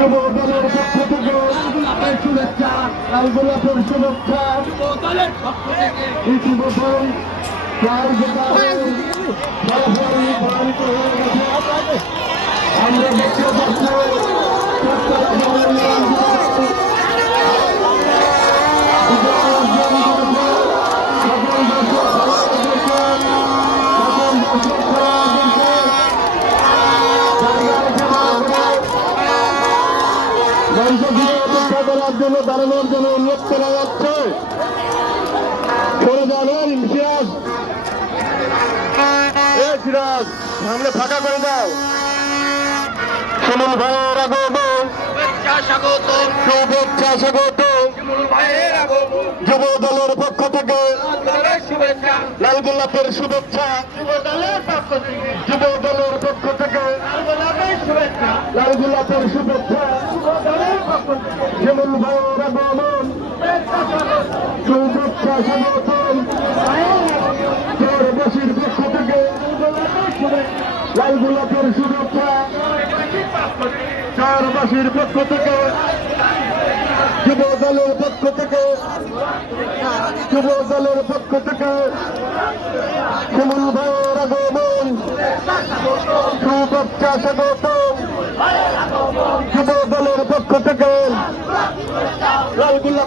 যুব দলের পক্ষ থেকে শুভেচ্ছা আমরা দেখতে পাচ্ছি অপেক্ষা করার জন্য দাঁড়ানোর জন্য অনুরোধ করা যাচ্ছে সরে যাবেন সিরাজ এ সিরাজ সামনে ফাঁকা করে শুভেচ্ছা স্বাগত যুব দলের পক্ষ থেকে লাল শুভেচ্ছা যুব পক্ষ থেকে লাল শুভেচ্ছা ভাইয়ের আগমন শুভেচ্ছা স্বাগতম চরবাসীর পক্ষ থেকে লাল পক্ষ থেকে যুব দলের পক্ষ থেকে যুব দলের পক্ষ থেকে শিমুল ভাইয়ের আগমন শুভেচ্ছা পক্ষ থেকে লালগুল্লা